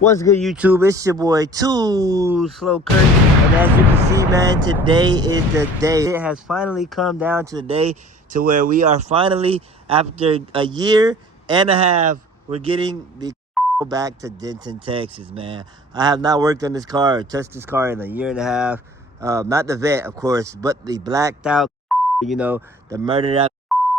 What's good, YouTube? It's your boy, Too Slow Kurt. And as you can see, man, today is the day. It has finally come down to the day to where we are finally, after a year and a half, we're getting the back to Denton, Texas, man. I have not worked on this car or touched this car in a year and a half. Not the vet, of course, but the blacked out, the murdered out,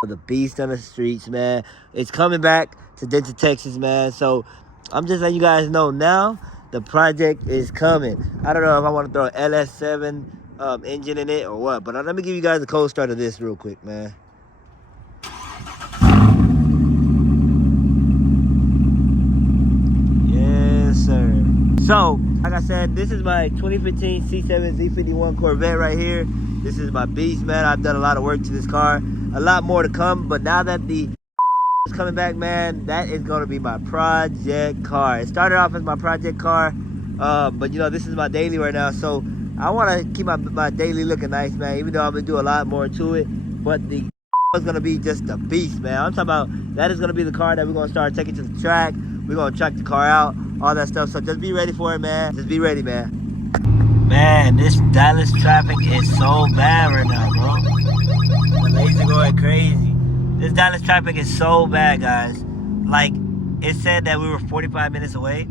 the beast on the streets, man. It's coming back to Denton, Texas, man. So I'm just letting you guys know now the project is coming. I don't know if I want to throw an LS7 engine in it or what, but let me give you guys a cold start of this real quick, man. Yes, sir. So, like I said, this is my 2015 C7 Z51 Corvette right here. This is my beast, man. I've done a lot of work to this car. A lot more to come, but now that the is coming back, man, that is going to be my project car. It started off as my project car, but this is my daily right now, so I want to keep my daily looking nice, man, even though I'm going to do a lot more to it. But the is going to be just a beast, man. I'm talking about that is going to be the car that we're going to start taking to the track. We're going to track the car out, all that stuff. So just be ready for it, man. Just be ready, man. Man, this Dallas traffic is so bad right now, bro. The laser going crazy. This Dallas traffic is so bad, guys. Like, it said that we were 45 minutes away.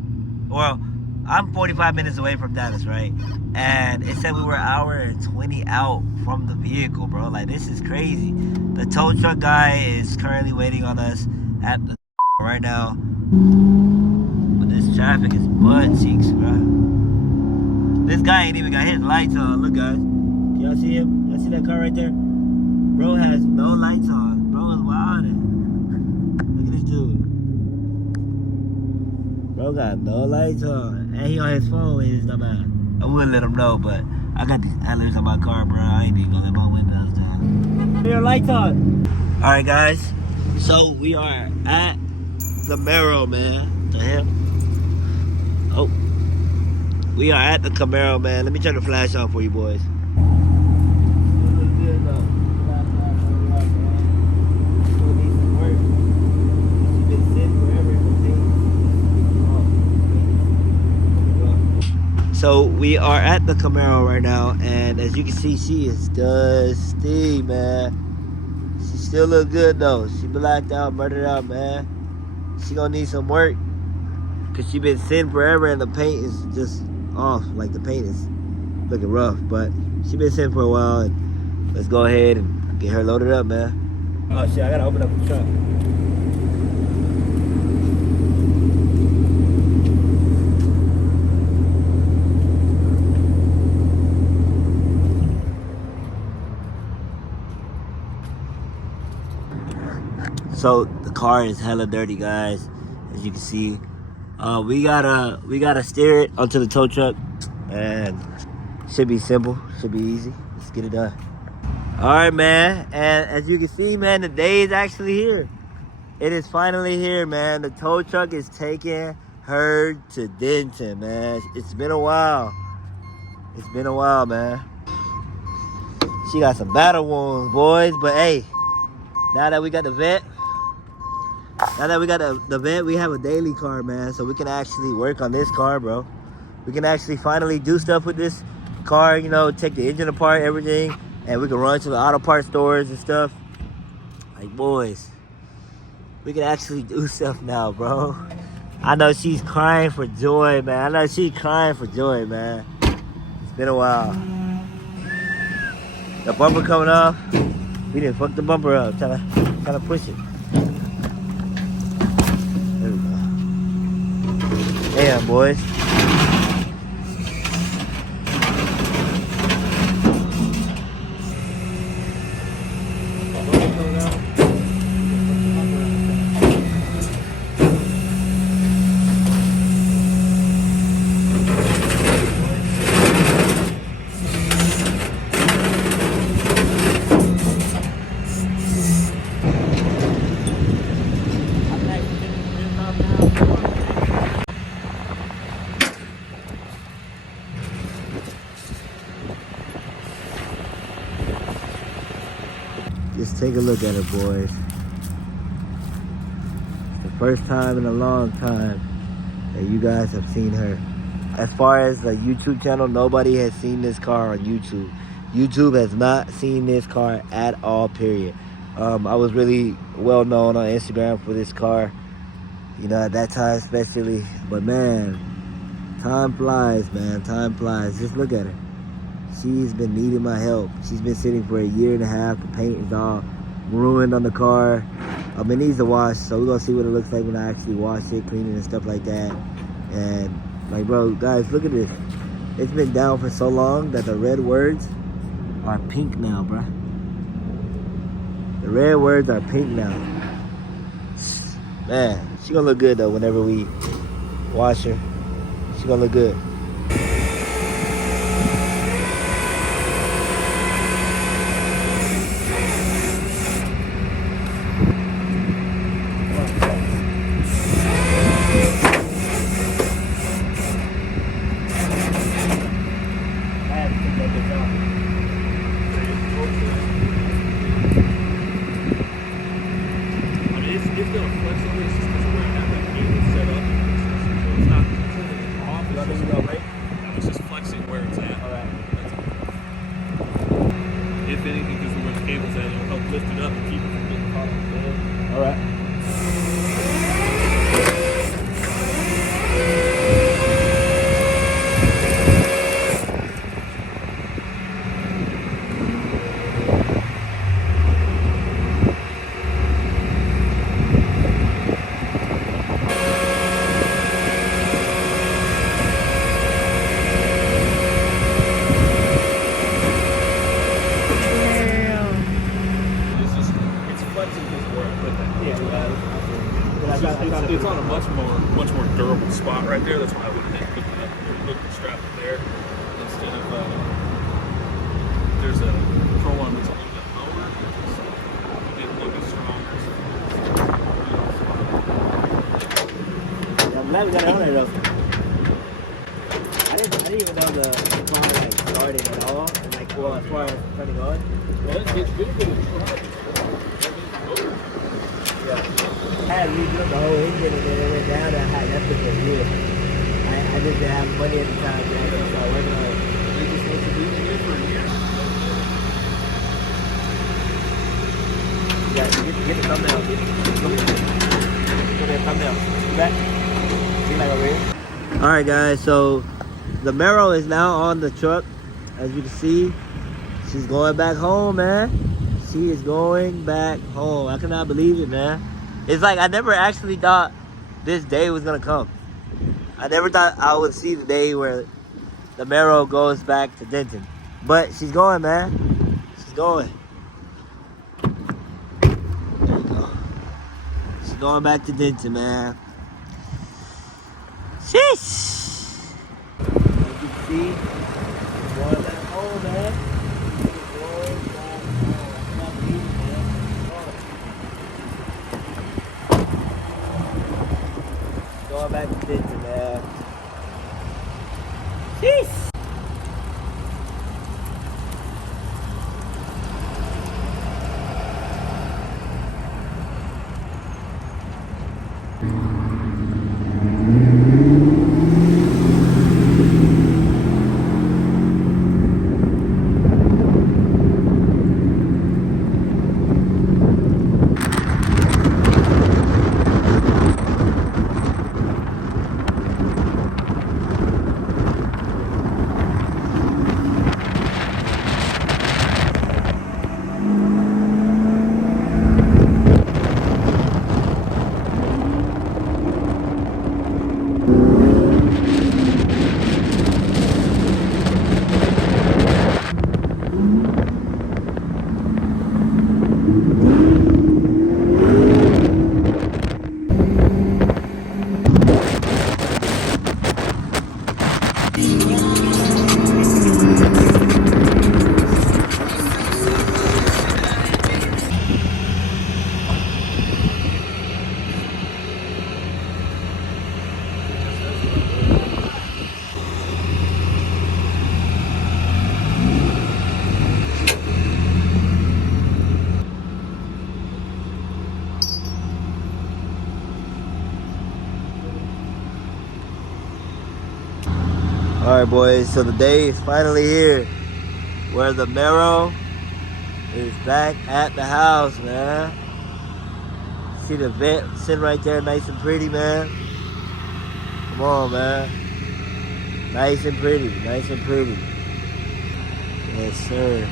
Well, I'm 45 minutes away from Dallas, right? And it said we were an hour and 20 out from the vehicle, bro. Like, this is crazy. The tow truck guy is currently waiting on us at the right now. But this traffic is butt cheeks, bro. This guy ain't even got his lights on. Look, guys. Can y'all see him? Y'all see that car right there? Bro has no lights on. Bro is wildin'. Look at this dude. Bro got no lights on. And he on his phone with his dumb ass. I wouldn't let him know, but I got these antlers on my car, bro. I ain't even gonna let my windows down. Your lights on. Alright, guys. So we are at the Camaro, man. The hell? Oh. We are at the Camaro, man. Let me turn the flash on for you boys. So we are at the Camaro right now, and as you can see, she is dusty, man. She still look good though. She blacked out, murdered out, man. She gonna need some work, cause she been sitting forever, and the paint is just off. Like, the paint is looking rough, but she been sitting for a while, and let's go ahead and get her loaded up, man. Oh shit, I gotta open up the trunk. So the car is hella dirty, guys. As you can see, we gotta steer it onto the tow truck, and should be simple, should be easy. Let's get it done. All right, man. And as you can see, man, the day is actually here. It is finally here, man. The tow truck is taking her to Denton, man. It's been a while. It's been a while, man. She got some battle wounds, boys. But hey, now that we got the vet. Now that we got the vet, we have a daily car, man. So we can actually work on this car, bro. We can actually finally do stuff with this car, take the engine apart, everything. And we can run to the auto parts stores and stuff. Like, boys, we can actually do stuff now, bro. I know she's crying for joy, man. I know she's crying for joy, man. It's been a while. The bumper coming off. We didn't fuck the bumper up, trying to push it. There we go. Damn, boys. Just take a look at her, boys. It's the first time in a long time that you guys have seen her. As far as the YouTube channel, nobody has seen this car on YouTube. YouTube has not seen this car at all, period. I was really well known on Instagram for this car, you know, at that time especially. But man, time flies, man, time flies. Just look at her. She's been needing my help. She's been sitting for a year and a half. The paint is all ruined on the car. It needs to wash, so we're gonna see what it looks like when I actually wash it, clean it and stuff like that. And like, bro, guys, look at this. It's been down for so long that the red words are pink now, bro. The red words are pink now. Man, she gonna look good though whenever we wash her. She gonna look good. If anything, because where the cable's at, it'll help lift it up and keep it from getting caught on the bed. All right. It's on a much more durable spot right there. That's why I went ahead and hooked the strap up there instead of there's a pro arm that's a little bit lower. It didn't look as strong. I'm glad we got it on there though. I didn't even know the car like started at all. And like, well, as far as turning on. Well, it's been a bit of trouble. I had rebuilt the whole engine and then it went down and that's what they did. I just didn't have money at the time to actually start working on it. They just let you do it for a year. Yeah, get the thumbnail. Get the thumbnail. See that? See like over here? Alright guys, so the Mero is now on the truck. As you can see, she's going back home, man. She is going back home. I cannot believe it, man. It's like I never actually thought this day was gonna come. I never thought I would see the day where the Mero goes back to Denton. But she's going, man. She's going. There you go. She's going back to Denton, man. Sheesh. As you can see, she's going back home, man. Going back to Denton, man. Peace. All right, boys. So the day is finally here, where the Mero is back at the house, man. See the vet sitting right there, nice and pretty, man. Come on, man. Nice and pretty, nice and pretty. Yes, sir.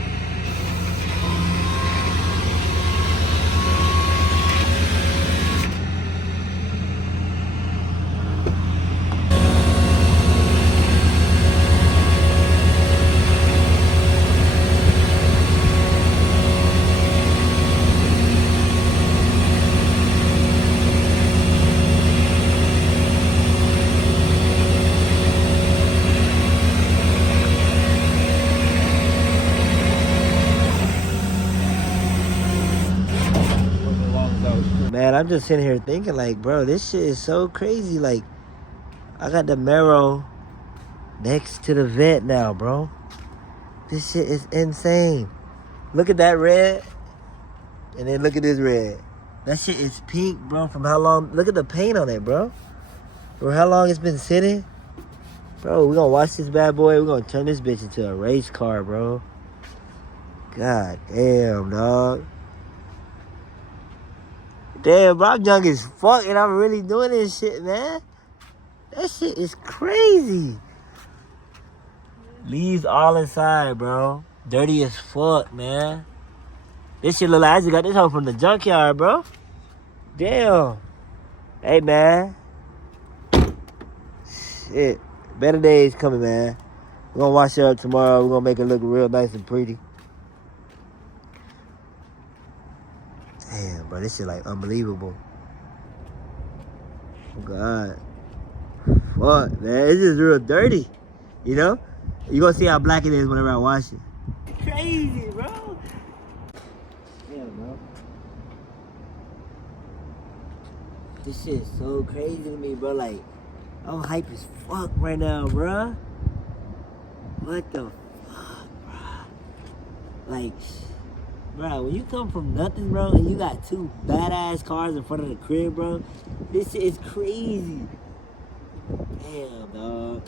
Man, I'm just sitting here thinking, like, bro, this shit is so crazy. Like, I got the Mero next to the vet now, bro. This shit is insane. Look at that red, and then look at this red. That shit is pink, bro, from how long? Look at the paint on it, bro. For how long it's been sitting. Bro, we're gonna watch this bad boy. We're gonna turn this bitch into a race car, bro. God damn, dog. Damn, bro, I'm young as fuck and I'm really doing this shit, man. That shit is crazy. Leaves all inside, bro. Dirty as fuck, man. This shit look like I just got this hoe from the junkyard, bro. Damn. Hey, man. Shit. Better days coming, man. We're gonna wash it up tomorrow. We're gonna make it look real nice and pretty. Damn, bro, this shit like unbelievable. Oh, God. Fuck, man. It's just real dirty. You know? You gonna see how black it is whenever I wash it. Crazy, bro. Damn, bro. This shit is so crazy to me, bro. Like, I'm hype as fuck right now, bro. What the fuck, bro? Like, bro, when you come from nothing, bro, and you got two badass cars in front of the crib, bro, this shit is crazy. Damn, dog.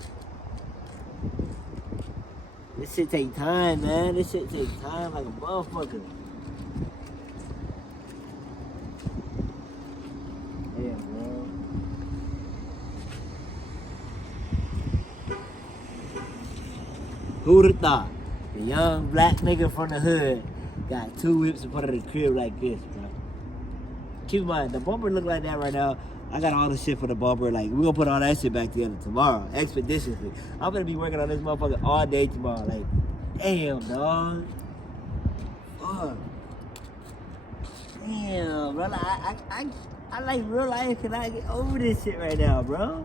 This shit take time, man. This shit take time like a motherfucker. Damn, bro. Who'd have thought? The young black nigga from the hood got two whips in front of the crib like this, bro. Keep in mind, the bumper look like that right now. I got all the shit for the bumper. Like, we're gonna put all that shit back together tomorrow, expeditiously. I'm gonna be working on this motherfucker all day tomorrow. Like, damn, dog. Fuck. Damn, bro. Like, I like real life cannot get over this shit right now, bro.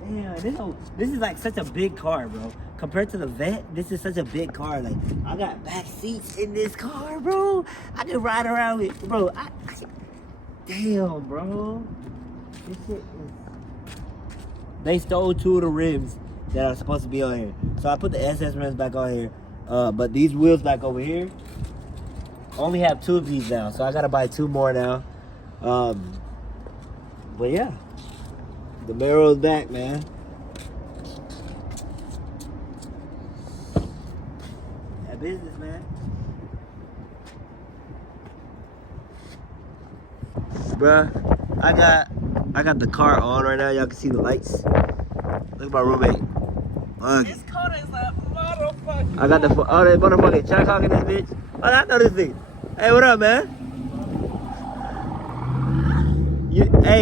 Damn, this is like such a big car, bro. Compared to the vet, this is such a big car. Like, I got back seats in this car, bro. I can ride around with, bro. Damn, bro. This shit is... They stole two of the rims that are supposed to be on here. So I put the SS rims back on here. But these wheels back over here, only have two of these now. So I gotta buy two more now. But yeah. The Mero's back, man. That business, man. Bruh, I got the car on right now. Y'all can see the lights. Look at my roommate. This car is a motherfucker. I got the motherfucking Chacon in this bitch. Oh, I know this thing. Hey, what up, man? Hey.